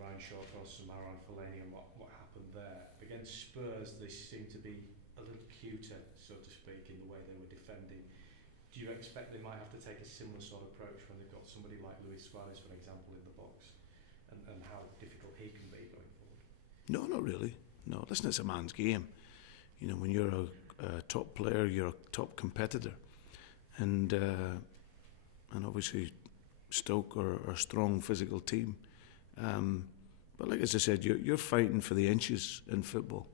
Ryan Shawcross and Marouane Fellaini and what happened there. Against Spurs, they seem to be a little cuter, so to speak, in the way they were defending. Do you expect they might have to take a similar sort of approach when they've got somebody like Luis Suarez, for example, in the box, and how difficult he can be going forward? No, not really. No, listen, it's a man's game. You know, when you're a top player, you're a top competitor, and obviously Stoke are a strong physical team. But like as I said, you're fighting for the inches in football,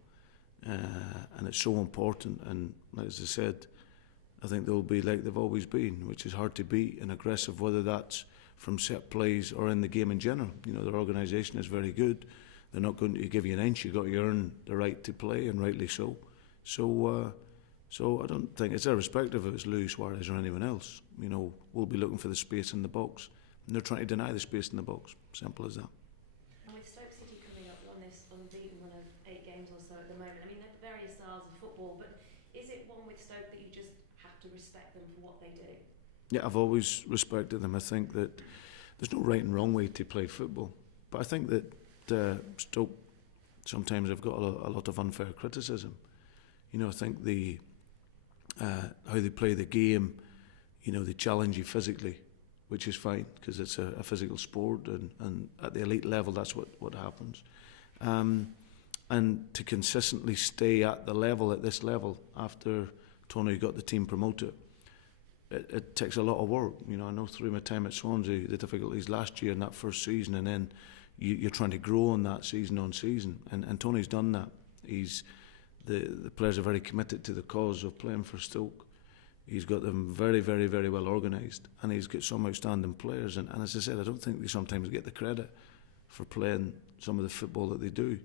and it's so important. And like as I said, I think they'll be like they've always been, which is hard to beat and aggressive, whether that's from set plays or in the game in general. You know, their organisation is very good. They're not going to give you an inch. You've got to earn the right to play, and rightly so. So I don't think it's irrespective if it's Luis Suarez or anyone else. You know, we'll be looking for the space in the box, and they're trying to deny the space in the box. Simple as that. And with Stoke City coming up on this unbeaten run of 8 games or so at the moment, I mean, they're various styles of football, but is it one with Stoke that you just have to respect them for what they do? Yeah, I've always respected them. I think that there's no right and wrong way to play football, but I think that Stoke sometimes have got a lot of unfair criticism. You know, I think how they play the game, you know, they challenge you physically, which is fine because it's a physical sport, and at the elite level that's what happens. And to consistently stay at this level after Tony got the team promoted, it takes a lot of work. You know, I know through my time at Swansea, the difficulties last year in that first season, and then you're trying to grow on that season on season, and Tony's done that. The players are very committed to the cause of playing for Stoke. He's got them very, very, very well organised, and he's got some outstanding players. And as I said, I don't think they sometimes get the credit for playing some of the football that they do.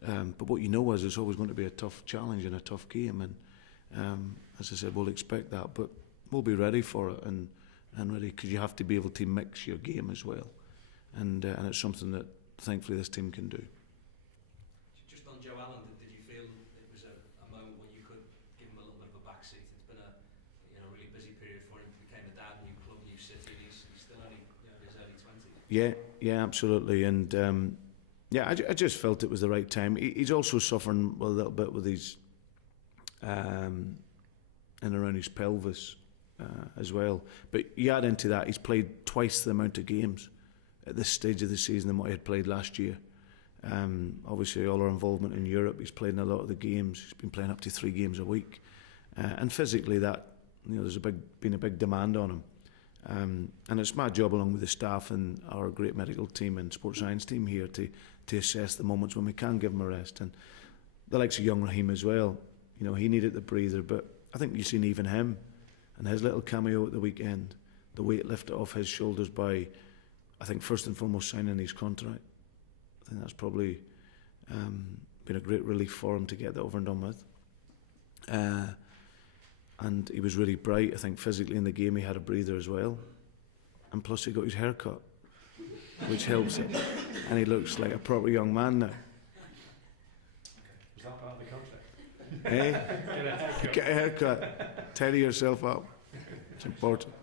But what you know is it's always going to be a tough challenge and a tough game. And as I said, we'll expect that, but we'll be ready for it and ready, because you have to be able to mix your game as well. And it's something that thankfully this team can do. Just on Joe Allen, did you feel it was a moment when you could give him a little bit of a backseat? It's been a really busy period for him. He became a dad, new club, new city, and he's still only in his early 20s. Yeah, absolutely. And I just felt it was the right time. He's also suffering a little bit with his in around his pelvis as well. But you add into that, he's played twice the amount of games at this stage of the season than what he had played last year. Obviously all our involvement in Europe, he's played in a lot of the games. He's been playing up to 3 games a week, and physically that, there's been a big demand on him, and it's my job along with the staff and our great medical team and sports science team here to assess the moments when we can give him a rest. And the likes of young Raheem as well, he needed the breather, but I think you've seen even him and his little cameo at the weekend, the weight lifted off his shoulders by, I think, first and foremost signing his contract. I think that's probably been a great relief for him to get that over and done with. And he was really bright. I think physically in the game he had a breather as well. And plus he got his hair cut, which helps him. And he looks like a proper young man now. Was that part of the contract? Hey, get a haircut, tidy yourself up. It's important.